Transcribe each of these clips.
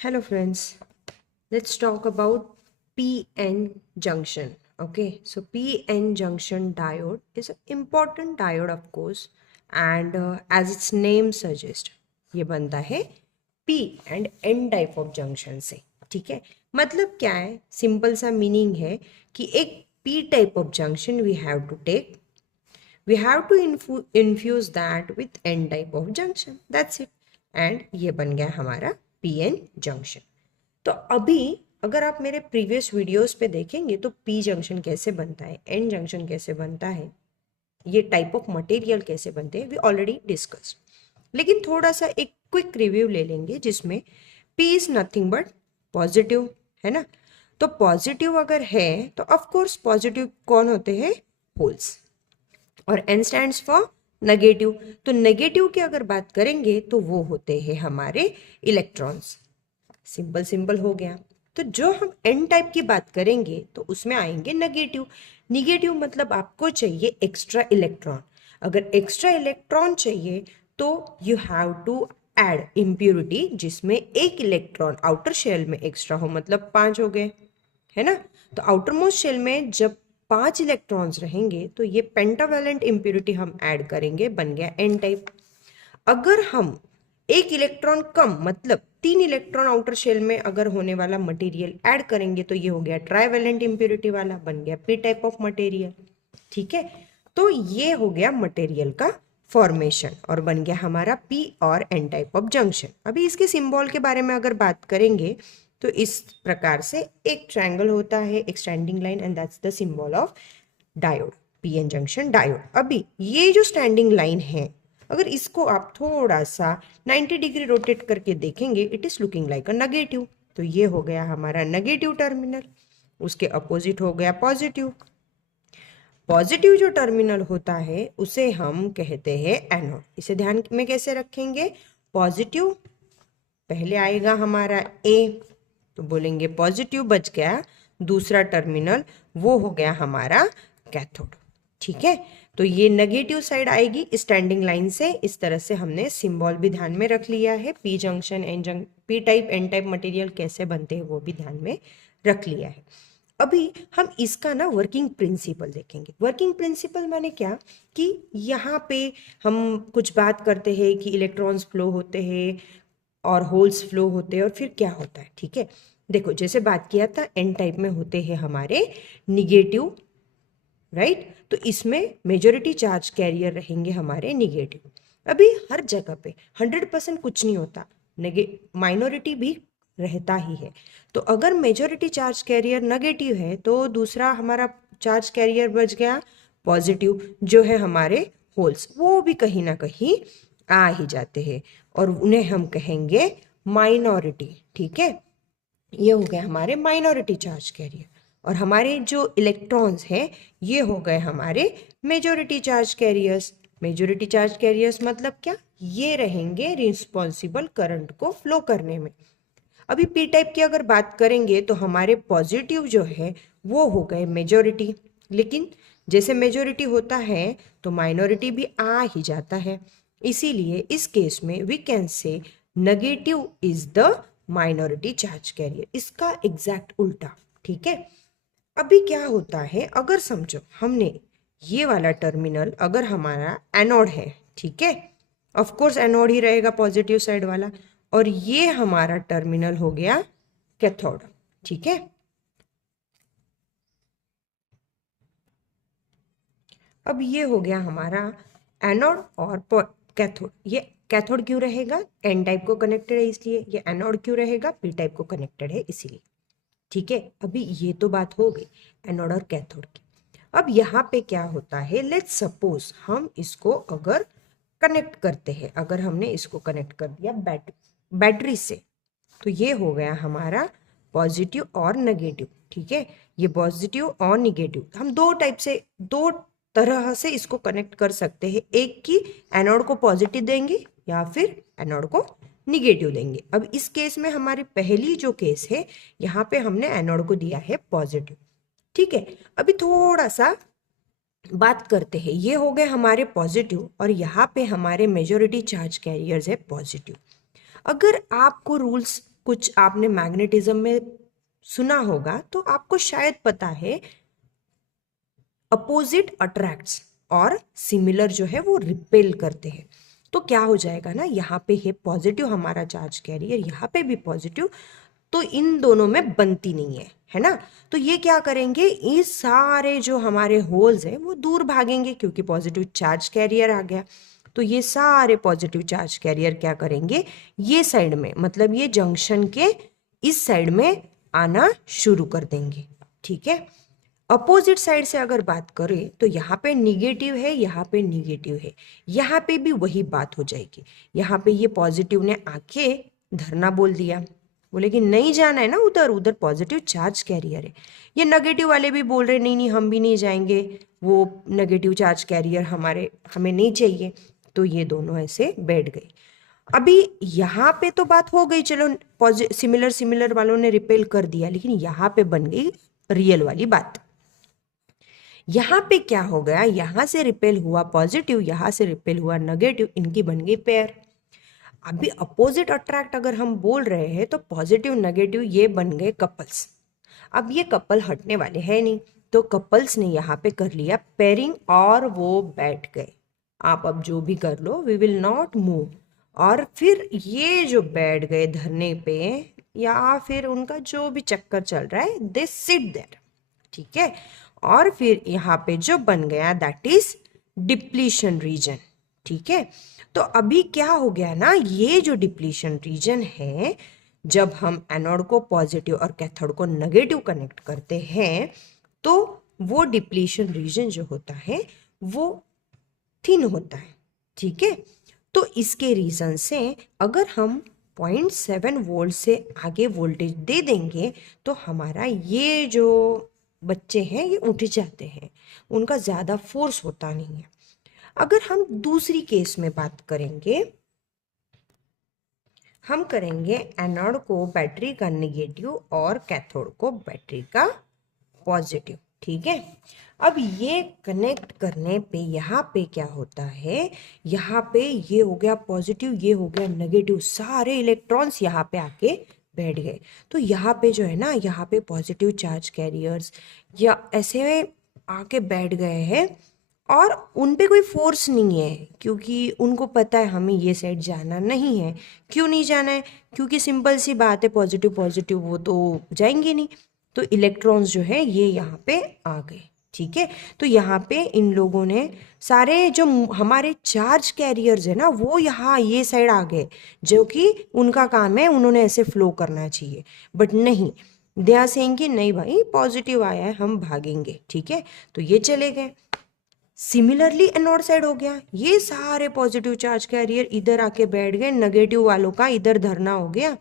Hello friends, let's talk about PN junction. Okay, so PN junction diode is an important diode of course, and as its name suggests, ये बनता है P and N type of junction से. ठीक है, मतलब क्या है? Simple सा मीनिंग है कि एक P type of junction we have to take, we have to infuse that with N type of junction. That's it. And ये बन गया हमारा PN junction. तो अभी अगर आप मेरे प्रीवियस वीडियोस पे देखेंगे तो पी जंक्शन कैसे बनता है, एन जंक्शन कैसे बनता है, ये टाइप ऑफ मटेरियल कैसे बनते हैं, वी ऑलरेडी डिस्कस. लेकिन थोड़ा सा एक क्विक रिव्यू ले लेंगे जिसमें P is nothing but positive, है ना. तो पॉजिटिव अगर है तो ऑफ कोर्स पॉजिटिव कौन होते हैं? होल्स. और एन स्टैंड्स फॉर नेगेटिव. तो नेगेटिव की अगर बात करेंगे तो वो होते हैं हमारे इलेक्ट्रॉन्स. सिंपल सिंपल हो गया. तो जो हम एन टाइप की बात करेंगे तो उसमें आएंगे नेगेटिव. निगेटिव मतलब आपको चाहिए एक्स्ट्रा इलेक्ट्रॉन. अगर एक्स्ट्रा इलेक्ट्रॉन चाहिए तो you have to add impurity जिसमें एक इलेक्ट्रॉन आउटर शेल में एक्स्ट्रा हो, मतलब 5 हो गए, है ना. तो आउटर मोस्ट शेल में जब 5 इलेक्ट्रॉन्स रहेंगे तो ये पेंटावैलेंट इम्प्योरिटी हम ऐड करेंगे, बन गया एन टाइप. अगर हम एक इलेक्ट्रॉन कम मतलब 3 इलेक्ट्रॉन आउटर शेल में अगर होने वाला मटेरियल ऐड करेंगे तो ये हो गया ट्राइवेलेंट इम्प्योरिटी वाला, बन गया पी टाइप ऑफ मटेरियल. ठीक है, तो ये हो गया मटेरियल का फॉर्मेशन और बन गया हमारा पी और एन टाइप ऑफ जंक्शन. अभी इसके सिंबल के बारे में अगर बात करेंगे तो इस प्रकार से एक ट्रायंगल होता है, एक standing line, and that's the symbol of diode, PN junction diode. अभी ये जो स्टैंडिंग लाइन है अगर इसको आप थोड़ा सा 90 डिग्री रोटेट करके देखेंगे, it is looking like a negative. तो ये हो गया हमारा नेगेटिव टर्मिनल, उसके अपोजिट हो गया पॉजिटिव. पॉजिटिव जो टर्मिनल होता है उसे हम कहते हैं एनोड. इसे ध्यान में कैसे रखेंगे? पॉजिटिव पहले आएगा हमारा ए, तो बोलेंगे पॉजिटिव, बच गया दूसरा टर्मिनल, वो हो गया हमारा कैथोड. ठीक है, तो ये नेगेटिव साइड आएगी स्टैंडिंग लाइन से. इस तरह से हमने सिंबल भी ध्यान में रख लिया है. P junction N junction, P type N type material कैसे बनते हैं वो भी ध्यान में रख लिया है. अभी हम इसका ना वर्किंग प्रिंसिपल देखेंगे. वर्किंग प्रिंसिपल माने क्या कि यहाँ पे हम कुछ बात करते हैं कि इलेक्ट्रॉन्स फ्लो होते हैं और होल्स फ्लो होते हैं और फिर क्या होता है. ठीक है, देखो जैसे बात किया था एन टाइप में होते हैं हमारे निगेटिव, राइट. तो इसमें मेजॉरिटी चार्ज कैरियर रहेंगे हमारे निगेटिव. अभी हर जगह पे 100% कुछ नहीं होता, माइनॉरिटी भी रहता ही है. तो अगर मेजॉरिटी चार्ज कैरियर नेगेटिव है तो दूसरा हमारा चार्ज कैरियर बच गया पॉजिटिव, जो है हमारे होल्स. वो भी कहीं ना कहीं आ ही जाते हैं और उन्हें हम कहेंगे माइनॉरिटी. ठीक है, ये हो गया हमारे माइनॉरिटी चार्ज कैरियर. और हमारे जो इलेक्ट्रॉन्स हैं ये हो गए हमारे majority charge carriers. Majority charge carriers मतलब क्या? ये रहेंगे रिस्पॉन्सिबल करंट को फ्लो करने में. अभी पी टाइप की अगर बात करेंगे तो हमारे पॉजिटिव जो है वो हो गए मेजॉरिटी. लेकिन जैसे मेजॉरिटी होता है तो माइनॉरिटी भी आ ही जाता है. इसीलिए इस केस में we can say negative is the minority charge carrier, इसका एग्जैक्ट उल्टा. ठीक है, अभी क्या होता है अगर समझो हमने ये वाला टर्मिनल अगर हमारा एनोड है, ठीक है, ऑफ कोर्स एनोड ही रहेगा पॉजिटिव साइड वाला, और ये हमारा टर्मिनल हो गया कैथोड. ठीक है, अब ये हो गया हमारा एनोड और कैथोड. ये कैथोड क्यों रहेगा? एन टाइप को कनेक्टेड है इसलिए. ये एनोड क्यों रहेगा? पी टाइप को कनेक्टेड है इसीलिए. ठीक है, अभी ये तो बात हो गई एनोड और कैथोड की. अब यहाँ पे क्या होता है, लेट्स सपोज हम इसको अगर कनेक्ट करते हैं, अगर हमने इसको कनेक्ट कर दिया बैटरी से, तो ये हो गया हमारा पॉजिटिव और नेगेटिव. ठीक है, ये पॉजिटिव और नेगेटिव हम दो टाइप से, दो तरह से इसको कनेक्ट कर सकते हैं. एक की एनोड को पॉजिटिव देंगे या फिर एनोड को निगेटिव देंगे. अब इस केस में हमारी पहली जो केस है यहाँ पे हमने एनोड को दिया है पॉजिटिव. ठीक है, अभी थोड़ा सा बात करते हैं. ये हो गए हमारे पॉजिटिव और यहाँ पे हमारे मेजॉरिटी चार्ज कैरियर्स है पॉजिटिव. अगर आपको रूल्स कुछ आपने मैग्नेटिज्म में सुना होगा तो आपको शायद पता है, अपोजिट अट्रैक्ट्स और सिमिलर जो है वो रिपेल करते हैं। तो क्या हो जाएगा ना, यहाँ पे है पॉजिटिव हमारा चार्ज कैरियर, यहाँ पे भी पॉजिटिव, तो इन दोनों में बनती नहीं है ना। तो ये क्या करेंगे, ये सारे जो हमारे होल्स हैं वो दूर भागेंगे क्योंकि पॉजिटिव चार्ज कैरियर आ गया। तो ये सारे पॉजिटिव चार्ज कैरियर क्या करेंगे, ये साइड में, मतलब ये जंक्शन के इस साइड में आना शुरू कर देंगे। ठीक है, अपोजिट साइड से अगर बात करें तो यहाँ पे निगेटिव है, यहाँ पे निगेटिव है, यहाँ पे भी वही बात हो जाएगी। यहाँ पे ये पॉजिटिव ने आके धरना बोल दिया, बोले कि नहीं जाना है ना उधर, उधर पॉजिटिव चार्ज कैरियर है। ये नेगेटिव वाले भी बोल रहे नहीं नहीं हम भी नहीं जाएंगे, वो नेगेटिव चार्ज कैरियर हमें नहीं चाहिए। तो ये दोनों ऐसे बैठ गए। अभी यहाँ पे तो बात हो गई, चलो सिमिलर सिमिलर वालों ने रिपेल कर दिया, लेकिन यहाँ पे बन गई रियल वाली बात। यहाँ पे क्या हो गया, यहाँ से रिपेल हुआ पॉजिटिव, यहाँ से रिपेल हुआ नेगेटिव, इनकी बन गई पेयर। अभी अपोजिट अट्रैक्ट अगर हम बोल रहे हैं तो पॉजिटिव नेगेटिव ये बन गए कपल्स। अब ये कपल हटने वाले हैं नहीं, तो कपल्स ने यहाँ पे कर लिया पेयरिंग और वो बैठ गए। आप अब जो भी कर लो, वी विल नॉट मूव। और फिर ये जो बैठ गए धरने पे, या फिर उनका जो भी चक्कर चल रहा है, दे सिट देयर। ठीक है, और फिर यहाँ पे जो बन गया दैट इज डिप्लीशन रीजन। ठीक है, तो अभी क्या हो गया ना, ये जो डिप्लीशन रीजन है, जब हम एनोड को पॉजिटिव और कैथोड को नेगेटिव कनेक्ट करते हैं तो वो डिप्लीशन रीजन जो होता है वो थिन होता है। ठीक है, तो इसके रीजन से अगर हम 0.7 वोल्ट से आगे वोल्टेज दे देंगे तो हमारा ये जो बच्चे हैं ये उठ जाते हैं, उनका ज़्यादा फोर्स होता नहीं है। अगर हम दूसरी केस में बात करेंगे, हम करेंगे एनोड को बैटरी का नेगेटिव और कैथोड को बैटरी का पॉजिटिव। ठीक है, अब ये कनेक्ट करने पे यहाँ पे क्या होता है, यहाँ पे ये हो गया पॉजिटिव, ये हो गया नेगेटिव, सारे इलेक्ट्रॉन्स यहाँ पे आके बैठ गए। तो यहाँ पे जो है ना, यहाँ पे पॉजिटिव चार्ज कैरियर्स या ऐसे आके बैठ गए हैं और उन पे कोई फोर्स नहीं है क्योंकि उनको पता है हमें ये साइड जाना नहीं है। क्यों नहीं जाना है, क्योंकि सिंपल सी बात है, पॉजिटिव पॉजिटिव वो तो जाएंगे नहीं, तो इलेक्ट्रॉन्स जो है ये यहाँ पे आ गए। ठीक है, तो यहाँ पे इन लोगों ने सारे जो हमारे चार्ज कैरियर्स है ना वो यहाँ ये साइड आ गए, जो कि उनका काम है, उन्होंने ऐसे फ्लो करना चाहिए, बट नहीं, दे आर सेइंग कि नहीं भाई पॉजिटिव आया है हम भागेंगे। ठीक है, तो ये चले गए। सिमिलरली एनोड साइड हो गया, ये सारे पॉजिटिव चार्ज कैरियर इधर आके बैठ गए, नेगेटिव वालों का इधर धरना हो गया।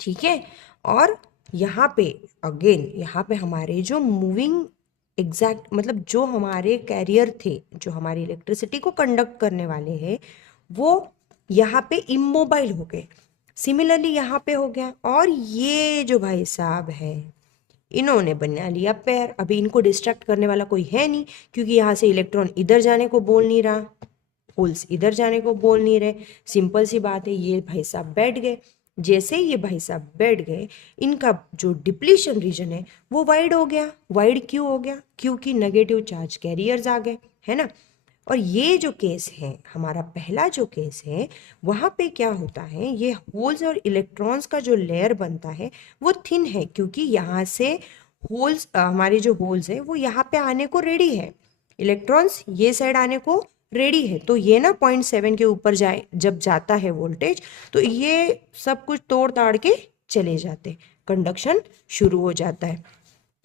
ठीक है, और यहाँ पे अगेन यहाँ पे हमारे जो मूविंग एग्जैक्ट, मतलब जो हमारे कैरियर थे, जो हमारी इलेक्ट्रिसिटी को कंडक्ट करने वाले हैं, वो यहाँ पे इमोबाइल हो गए। सिमिलरली यहाँ पे हो गया, और ये जो भाई साहब है इन्होंने बना लिया पेयर। अभी इनको डिस्ट्रैक्ट करने वाला कोई है नहीं क्योंकि यहाँ से इलेक्ट्रॉन इधर जाने को बोल नहीं रहा, होल्स इधर जाने को बोल नहीं रहे। सिंपल सी बात है, ये भाई साहब बैठ गए। जैसे ही ये भाई साहब बैठ गए, इनका जो डिप्लीशन रीजन है वो वाइड हो गया। वाइड क्यों हो गया, क्योंकि नेगेटिव चार्ज कैरियर्स आ गए, है ना। और ये जो केस है, हमारा पहला जो केस है, वहाँ पे क्या होता है, ये होल्स और इलेक्ट्रॉन्स का जो लेयर बनता है वो थिन है क्योंकि यहाँ से होल्स, हमारे जो होल्स है वो यहाँ पे आने को रेडी है, इलेक्ट्रॉन्स ये साइड आने को रेडी है। तो ये ना 0.7 के ऊपर जाए जब जाता है वोल्टेज, तो ये सब कुछ तोड़ ताड़ के चले जाते, कंडक्शन शुरू हो जाता है।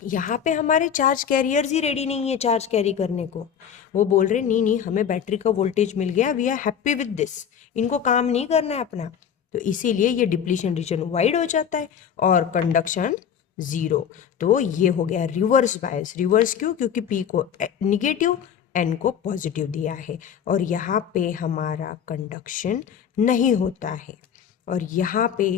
यहाँ पे हमारे चार्ज कैरियर्स ही रेडी नहीं है चार्ज कैरी करने को, वो बोल रहे नहीं नहीं हमें बैटरी का वोल्टेज मिल गया, we are happy with this, इनको काम नहीं करना है अपना। तो इसीलिए ये डिप्लीशन रीजन वाइड हो जाता है और कंडक्शन जीरो। तो ये हो गया रिवर्स बायस। रिवर्स क्यों, क्योंकि पी को निगेटिव, एन को पॉजिटिव दिया है, और यहाँ पे हमारा कंडक्शन नहीं होता है, और यहाँ पे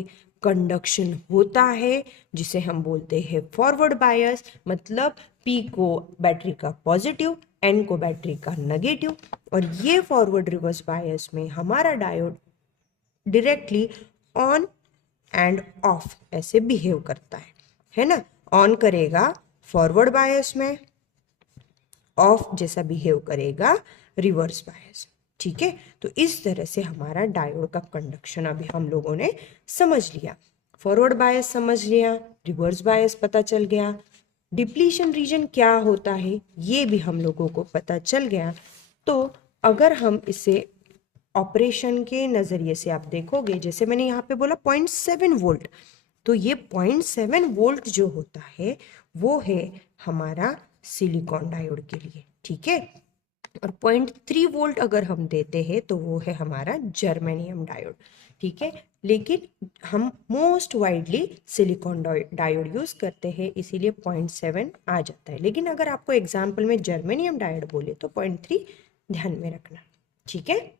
कंडक्शन होता है जिसे हम बोलते हैं फॉरवर्ड बायस। मतलब पी को बैटरी का पॉजिटिव, एन को बैटरी का नेगेटिव, और ये फॉरवर्ड रिवर्स बायस में हमारा diode directly on end of ऐसे बिहेव करता है ना। ऑन करेगा फॉरवर्ड बायस में, ऑफ जैसा बिहेव करेगा रिवर्स बायस। ठीक है, तो इस तरह से हमारा डायोड का कंडक्शन अभी हम लोगों ने समझ लिया। फॉरवर्ड बायस समझ लिया, रिवर्स बायस पता चल गया, डिप्लीशन रीजन क्या होता है ये भी हम लोगों को पता चल गया। तो अगर हम इसे ऑपरेशन के नज़रिए से आप देखोगे, जैसे मैंने यहाँ पे बोला 0.7 वोल्ट, तो ये 0.7 वोल्ट जो होता है वो है हमारा सिलिकॉन डायोड के लिए। ठीक है, और 0.3 वोल्ट अगर हम देते हैं तो वो है हमारा जर्मेनियम डायोड। ठीक है, लेकिन हम most widely silicon diode use करते हैं, इसीलिए 0.7 आ जाता है। लेकिन अगर आपको एग्जाम्पल में जर्मेनियम डायोड बोले तो 0.3 ध्यान में रखना। ठीक है।